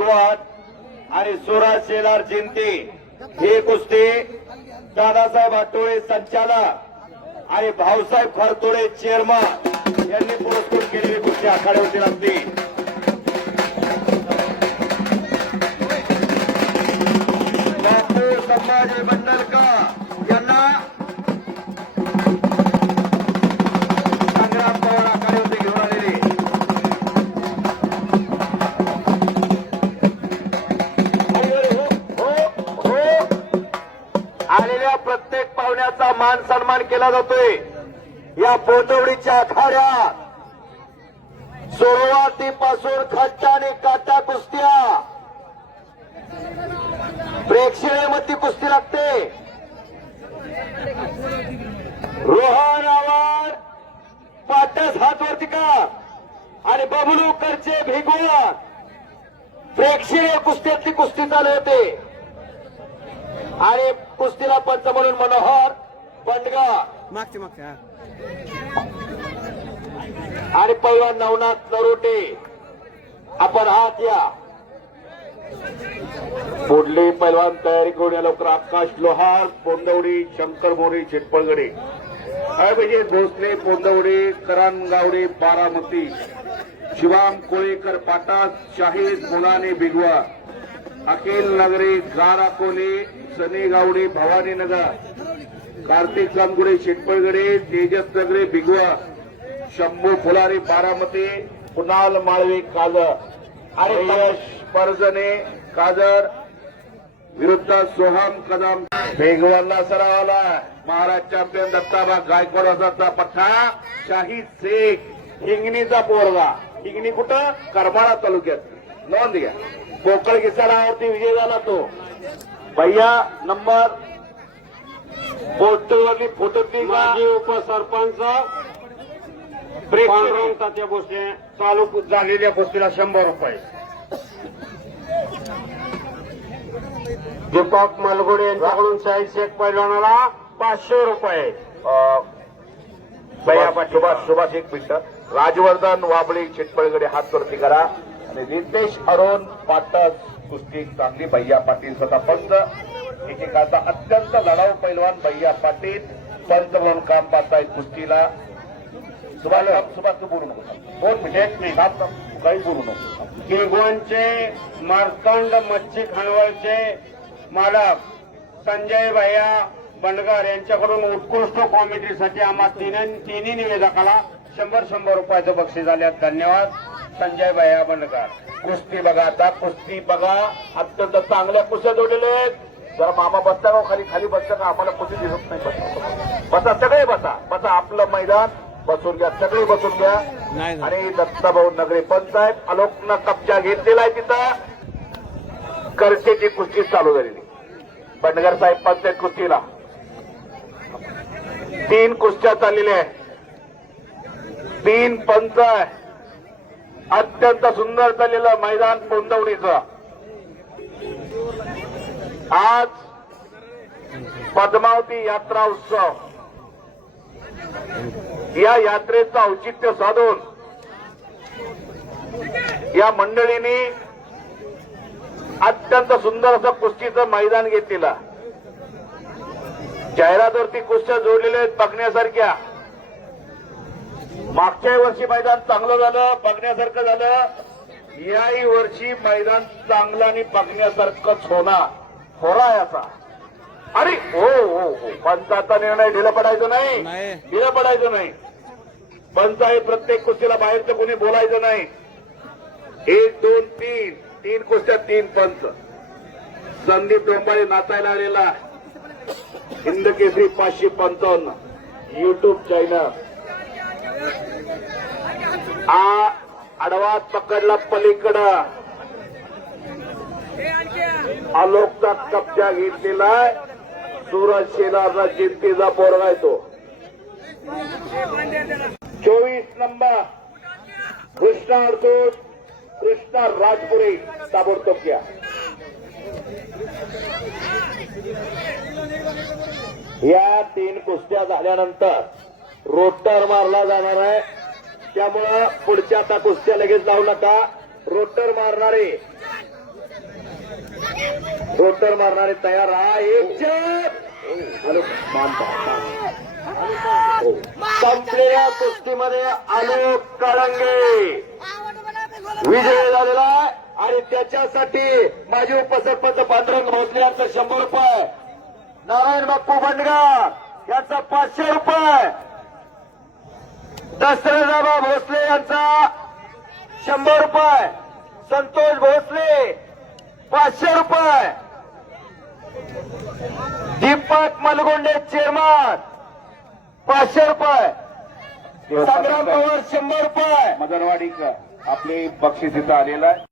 आणि सुराज शेलार जिंती ही कुस्ती दादासाहेब आठवले संचालक आणि भाऊसाहेब खरतोडे चेअरमन यांनी पुरस्कृत केलेली कुस्ती आखाड्यावरती लागते. बापू संभाजी मंडलकर यांना संग्राम पवार आखाड्यावरती घेऊन आलेले. आलेल्या प्रत्येक पाहुण्याचा मान सन्मान केला जातोय. या पोटवडीच्या आखाड्यात सुरुवातीपासून खट्टा आणि काटा कुस्त्या प्रेक्षणीय कुस्ती लागते. रोहन आवार पाटस हातवरती का आणि बबलू करचे भिगवण प्रेक्षणीय कुस्त्यातली कुस्ती चालू होते. आणि कुस्तीला पंच म्हणून मनोहर बंडगा आणि पैलवान नवनाथ नरोटे आपण हात या. पुढली पैलवान तयारी करून या लवकर. आकाश लोहार पोंदवडी, शंकर मोरे चिटपळगडे, अभिजित भोसले पोंदवडी, करण गावडे बारामती, शिवाम कोळेकर पाटास, शाहीद मुलाने बिगवा, अखिल नगरे गाराकोले, सनी गावडे भवानीनगर, कार्तिक कामगुडे चिटपळगडे, तेजस नगरे बिगवा, शंभू फुलारे बारामती, कुणाल माळवे काजर आणि यश परजने काजर विरुद्ध सोहम कदम. बेगवानला सरावाला महाराज चॅम्पियन दत्ताबा गायकवाड असाचा पठ्ठा. शाहीद शेख हिंगणीचा पोरगा. हिंगणी कुठं? करमाळा तालुक्यात. नोंद घ्या. कोकळ किसानावरती विजय झाला तो. भैया नंबर पोस्टरवरली फोटोतली माजी उपसरपंच पांडुरंग तात्या भोसले चालू झालेल्या कुस्तीला 100 रुपये. दीपक मलगुडे यांच्याकडून शाहीद शेख पैलवानाला 500 रुपये. सुभाष एक मिनिट. राजवर्धन वाबळे चिटपळगडे हातवरती करा आणि रितेश अरुण पाटस कुस्ती चांगली. भैया पाटील स्वतः पंच. एकेकाचा अत्यंत लढाऊ पैलवान भैया पाटील पंच म्हणून काम पाहतायत कुस्तीला. सुभाष तू बोलू नको. 2 मिनिट नाही काही बोलू नको. केगवानचे मार्कंड मच्छी खानवळचे मालक संजय भैया बंडगर यांच्याकडून उत्कृष्ट कॉमेडीसाठी आम्हा तिन्ही निवेदकाला 100 रुपयाचं बक्षीस आल्यात. धन्यवाद संजय भैया बंडगर. कुस्ती बघा आता. कुस्ती बघा. अत्यंत चांगल्या कुस्त्या जोडलेल्या आहेत. जरा मामा बसता का खाली? खाली बसता का? आम्हाला कुस्ती दिसत नाही. बसा सगळे बसा. बसा. आपलं मैदान बसून घ्या. सगळे बसून घ्या. आणि दत्ताभाऊ नगरे पंच आहेत. आलोकनं कब्जा घेतलेला आहे. तिथं करचेची कुस्ती चालू झालेली. बंडगर साहेब पंच आहेत कुस्तीला. 3 कुस्त्या चाललेल्या आहेत. 3 पंच आहे. अत्यंत सुंदर चाललेलं मैदान पोंदवडीचं. आज पद्मावती यात्रा उत्सव. या यात्रेचं औचित्य साधून या मंडळींनी अत्यंत सुंदर असं कुस्तीचं मैदान घेतलेलं. जाहिरातवरती कुस्त्या जोडलेल्या आहेत बघण्यासारख्या. मागच्या वर्षी मैदान चांगलं झालं, बघण्यासारखं झालं. याही वर्षी मैदान चांगलं आणि बघण्यासारखंच होणार. होरा याचा. अरे हो हो हो. पंचाचा निर्णय ढिला पडायचं नाही. ढिला पडायचं नाही. पंच आहे. प्रत्येक कुस्तीला बाहेरचं कोणी बोलायचं नाही. 1 2 3 कुस्त्या 3 पंच. संदीप डोंबाळे नाचायला आलेला हिंद केसरी 555 युट्यूब चॅनल. आडवा पकडला पलीकडं. आलोकचा कब्जा घेतलेला सूरज शेलारला जिंतीचा पोरगा आहे तो. 24 नंबर कृष्णा अडसूट, कृष्णा राजपुरे ताबडतोब घ्या. या 3 कुस्त्या झाल्यानंतर रोटर मारला जाणार आहे. त्यामुळं पुढच्या आता कुस्त्या लगेच लावू नका. रोटर मारणारे रोटर मारणारे तयार राहा. एक चेप. संपलेल्या कुस्तीमध्ये आलोक काळंगे विजय झालेला आहे आणि त्याच्यासाठी माजी उपसरपंच पांडुरंग भोसले यांचं 100 रुपये, नारायण बाप्पू बंडगार यांचा 500 रुपये, दशरथराव भोसले यांचा 100 रुपये, संतोष भोसले 500 रुपये, दीपक मलगोंडे चेअरमन 500 रुपये, संग्राम पवार 100 रुपये. मदनवाडी आपले बक्षीस इथं आलेलं आहे.